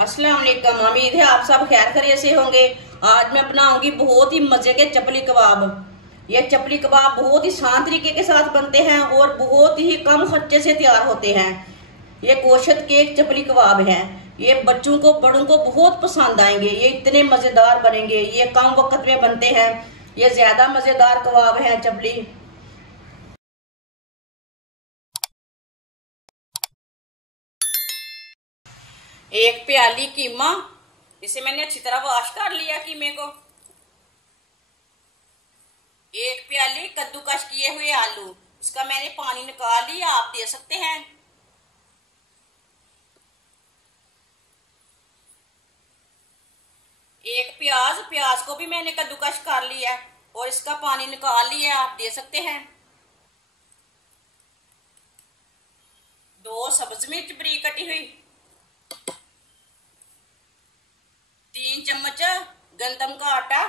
अस्सलाम वालेकुम। उम्मीद है आप सब खैर खैरियत से होंगे। आज मैं बनाऊंगी बहुत ही मजे के चपली कबाब। ये चपली कबाब बहुत ही शांत तरीके के साथ बनते हैं और बहुत ही कम खर्चे से तैयार होते हैं। ये गोश्त के चपली कबाब है। ये बच्चों को बड़ों को बहुत पसंद आएंगे। ये इतने मजेदार बनेंगे। ये कम वक्त में बनते हैं। ये ज्यादा मजेदार कबाब है चपली। एक प्याली कीमा, इसे मैंने अच्छी तरह वॉश कर लिया कीमे को। एक प्याली कद्दूकश किए हुए आलू, इसका मैंने पानी निकाल लिया, आप दे सकते हैं। एक प्याज, प्याज को भी मैंने कद्दूकश कर लिया और इसका पानी निकाल लिया, आप दे सकते हैं। 2 सब्ज मिर्च बारीक कटी हुई, 3 चम्मच गंदम का आटा,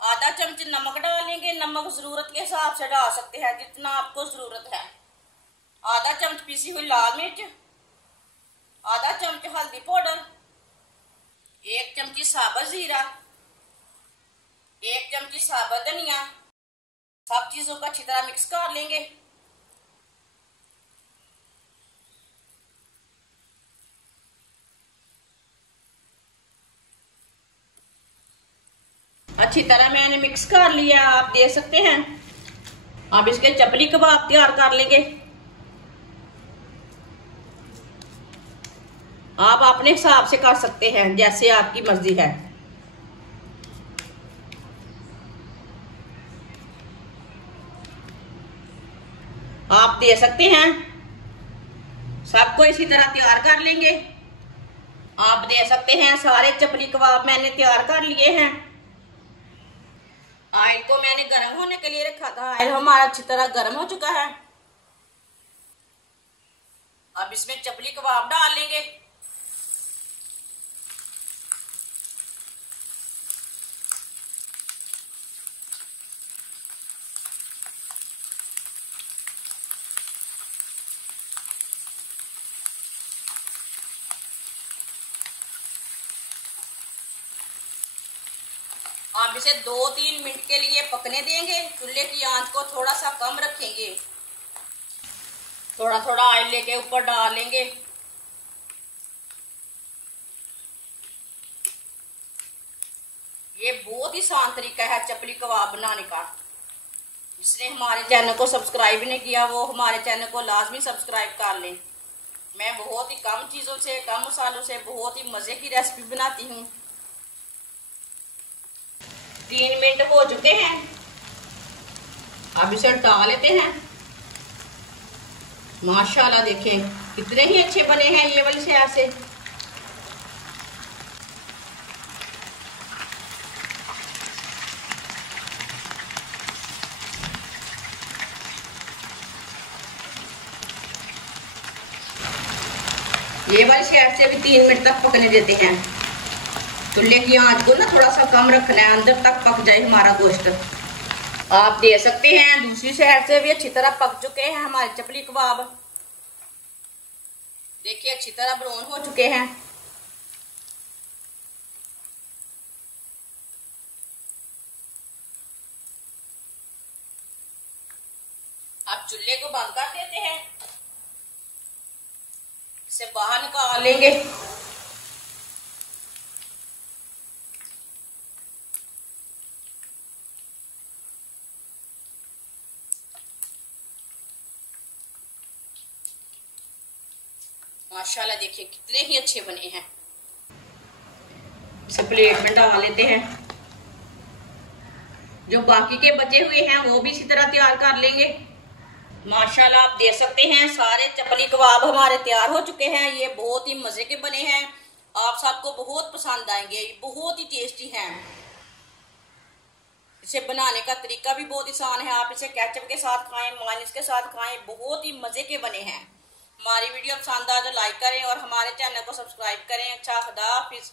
आधा चम्मच नमक डालेंगे। नमक जरूरत के हिसाब से डाल सकते हैं, जितना आपको जरूरत है। आधा चम्मच पीसी हुई लाल मिर्च, आधा चम्मच हल्दी पाउडर, 1 चमची साबुत जीरा, 1 चमची साबुत धनिया। सब चीजों को अच्छी तरह मिक्स कर लेंगे। अच्छी तरह मैंने मिक्स कर लिया, आप देख सकते हैं। अब इसके चपली कबाब तैयार कर लेंगे। आप अपने हिसाब से कर सकते हैं, जैसे आपकी मर्जी है। आप दे सकते हैं। सबको इसी तरह तैयार कर लेंगे। आप दे सकते हैं। सारे चपली कबाब मैंने तैयार कर लिए हैं। ऑयल को मैंने गर्म होने के लिए रखा था। ऑयल हमारा अच्छी तरह गर्म हो चुका है। अब इसमें चपली कबाब डाल लेंगे। आप इसे 2-3 मिनट के लिए पकने देंगे। चूल्हे की आंच को थोड़ा सा कम रखेंगे। थोड़ा थोड़ा ऑयल लेके ऊपर डाल लेंगे। ये बहुत ही आसान तरीका है चपली कबाब बनाने का। जिसने हमारे चैनल को सब्सक्राइब नहीं किया वो हमारे चैनल को लाजमी सब्सक्राइब कर लें। मैं बहुत ही कम चीजों से, कम मसालों से बहुत ही मजे की रेसिपी बनाती हूँ। 3 मिनट हो चुके हैं। अब इसे डाल लेते हैं। माशाल्लाह देखें कितने ही अच्छे बने हैं ये वाली से ऐसे। ये वाली शेड से भी 3 मिनट तक पकने देते हैं। चूल्हे की आंच को ना थोड़ा सा कम रखना है, अंदर तक पक जाए हमारा गोश्त। आप दे सकते हैं। दूसरी साइड से भी अच्छी तरह पक चुके हैं हमारे चपली कबाब। देखिए अच्छी तरह ब्राउन हो चुके हैं। अब चूल्हे को बंद कर देते हैं। इसे बाहर निकाल लेंगे। माशाल्लाह देखिए कितने ही अच्छे बने हैं। इसे प्लेट में डाल लेते हैं। जो बाकी के बचे हुए हैं वो भी इसी तरह तैयार कर लेंगे। माशाल्लाह आप देख सकते हैं सारे चपली कबाब हमारे तैयार हो चुके हैं। ये बहुत ही मजे के बने हैं। आप सबको बहुत पसंद आएंगे। ये बहुत ही टेस्टी हैं। इसे बनाने का तरीका भी बहुत आसान है। आप इसे केचप के साथ खाएं, मायोनीज के साथ खाएं, बहुत ही मजे के बने हैं। हमारी वीडियो पसंद आ तो लाइक करें और हमारे चैनल को सब्सक्राइब करें। अच्छा, खुदा हाफिज।